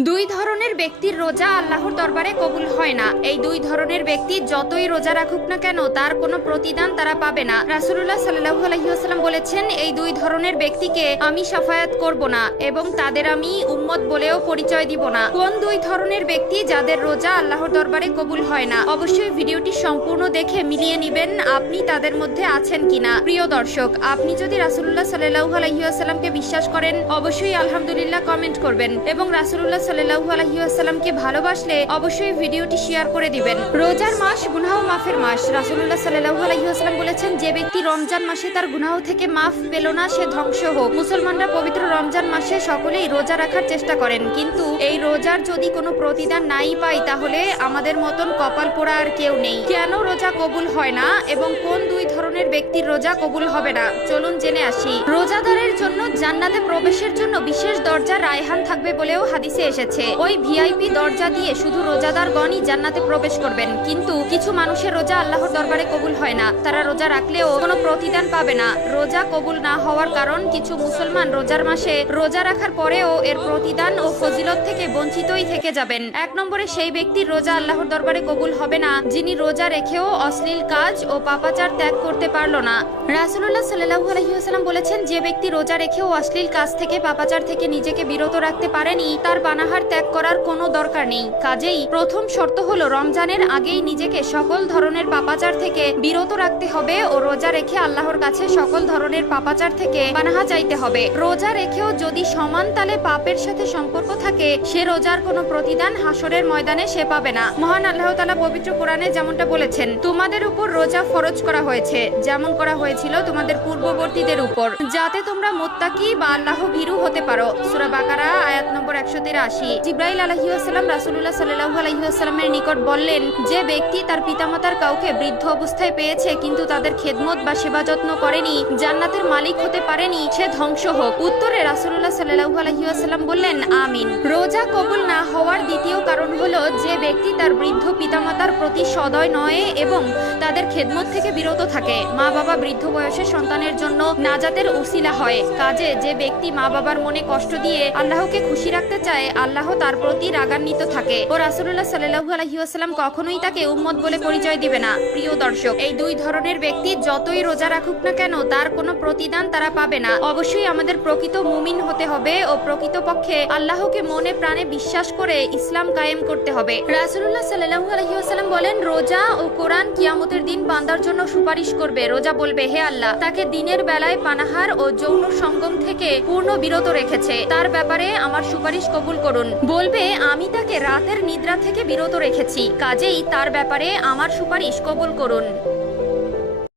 দুই ধরনের ব্যক্তির রোজা আল্লাহর দরবারে কবুল হয় না। এই দুই ধরনের ব্যক্তি যতই রোজা রাখুক না কেন, তার কোনো প্রতিদান তারা পাবে না। রাসুল্লাহ সাল্লাহু আলহিহাস্লাম বলেছেন, এই দুই ধরনের ব্যক্তিকে আমি সাফায়াত করব না এবং তাদের আমি উম্মত বলেও পরিচয় দিব না। কোন দুই ধরনের ব্যক্তি যাদের রোজা আল্লাহর দরবারে কবুল হয় না, অবশ্যই ভিডিওটি সম্পূর্ণ দেখে মিলিয়ে নিবেন আপনি তাদের মধ্যে আছেন কিনা। প্রিয় দর্শক, আপনি যদি রাসুল্লাহ সাল্লাহু আলহিহাস্লামকে বিশ্বাস করেন, অবশ্যই আলহামদুলিল্লাহ কমেন্ট করবেন এবং রাসুল্লাহ সাল্লাহু আলহিহাস্লামকে ভালোবাসলে অবশ্যই ভিডিওটি শেয়ার করে দিবেন। রোজার মাস গুনাহ মাফের মাস। রাসুল্লাহ সাল্লাহু আলহিহাস্লাম বলেছেন, যে ব্যক্তি রমজান মাসে তার গুনাহ থেকে মাফ পেল না, সে ধ্বংস হোক। মুসলমানরা পবিত্র রমজান মাসে সকলেই রোজা রাখার চেষ্টা করেন। কিন্তু এই রোজার যদি কোনো প্রতিদান নাই পাই, তাহলে আমাদের মতন কপাল পোড়া আর কেউ নেই। কেন রোজা কবুল হয় না? এবং কোন দুই ধরনের ব্যক্তির রোজা কবুল হবে না? চলুন জেনে আসি। রোজাদারের জন্য জান্নাতে প্রবেশের জন্য বিশেষ দরজা রায়হান থাকবে বলেও হাদিসে এসেছে। ওই ভিআইপি দরজা দিয়ে শুধু রোজাদারগণই জান্নাতে প্রবেশ করবেন। কিন্তু কিছু মানুষের রোজা আল্লাহর দরবারে কবুল হয় না। তারা রোজা রাখলেও কোনো প্রতিদান পাবে না। রোজা কবুল না হওয়ার কারণ কিছু মুসলমান রোজার মাসে রোজা রাখার পরেও এর প্রতিদান ও ফজিলত থেকে বঞ্চিতই থেকে যাবেন। এক নম্বরে সেই ব্যক্তির রোজা আল্লাহর দরবারে কবুল হবে না। যিনি রোজা রেখেও অশ্লীল কাজ ও পাপাচার ত্যাগ করতে পারল না। রাসুল্লাহ সাল্লাহু আলহিহাস্লাম বলেছেন, যে ব্যক্তি রোজা রেখেও অশ্লীল কাজ থেকে, পাপাচার থেকে নিজেকে বিরত রাখতে পারেনি, তার পানাহার ত্যাগ করার কোনো দরকার নেই। কাজেই প্রথম শর্ত হলো রমজানের আগেই নিজেকে সকল ধরনের পাপাচার থেকে বিরত রাখতে হবে ও রোজা রেখে আল্লাহর কাছে সকল ধরনের পাপাচার থেকে পানাহা চাইতে হবে। রোজা রেখেও যদি সমান তালে পাপের সাথে সম্পর্ক থাকে, সে রোজার কোনো প্রতিদান হাসরের ময়দানে সে পাবে না। মহান আল্লাহ তালা পবিত্র কোরআনে যেমনটা বলেছেন, তোমাদের উপর রোজা ফরজ করা হয়েছে। যেমন করা হয়েছিল তোমাদের পূর্ববর্তীদের উপর। যাতে তোমরা মোত্তাকি বা আল্লাহ ভীরু হতে পারো। সুরা বাকারা, আয়াত নম্বর একশো তিরাশি। জিব্রাইল আলহিউসালাম রাসুল্লাহ সাল্লাহু আলহিউসালামের নিকট বললেন, যে ব্যক্তি তার পিতামাতার কাউকে বৃদ্ধ অবস্থায় পেয়েছে কিন্তু তাদের খেদমত বা সেবা যত্ন করেনি, জান্নাতের মালিক হতে পারেনি, সে ধ্বংস হোক। উত্তরে রাসুল্লাহ সাল্লাহু আলহিউসালাম বললেন, আমিন। রোজা কবুল না হওয়ার দ্বিতীয় কারণ হলো, যে ব্যক্তি তার বৃদ্ধ পিতামাতার প্রতি সদয় নয় এবং তাদের খেদমত থেকে বিরত থাকে। মা বাবা বৃদ্ধ বয়সের সন্তানের জন্য নাজাতের উসিলা হয়। কাজে যে ব্যক্তি মা বাবার মনে কষ্ট দিয়ে আল্লাহকে খুশি রাখতে চায়, আল্লাহ তার প্রতি রাগান্বিত থাকে। ও রাসুল্লাহ সাল্লাহু আলহিউসালাম কখনোই তাকে উম্মত বলে পরিচয় দিবে না। প্রিয় দর্শক, এই দুই ধরনের ব্যক্তি যতই রোজা রাখুক না কেন, তার কোনো প্রতিদান তারা পাবে না। অবশ্যই আমাদের প্রকৃত মুমিন হতে হবে ও প্রকৃত পক্ষে আল্লাহকে মনে প্রাণে বিশ্বাস করে ইসলাম কায়েম করতে হবে। রাসুল্লাহ সাল্লাহু আলহিউসালাম বলেন, রোজা ও কোরআন কিয়ামতের দিন বান্দার জন্য সুপারিশ করবে। রোজা বলবে, হে আল্লাহ, তাকে দিনের বেলায় পানাহার ও যৌন সঙ্গম থেকে পূর্ণ বিরত রেখেছে। তার ব্যাপারে আমার সুপারিশ কবুল করুন। বলবে আমি তাকে রাতের নিদ্রা থেকে বিরত রেখেছি কাজেই তার ব্যাপারে আমার সুপারিশ কবল করুন।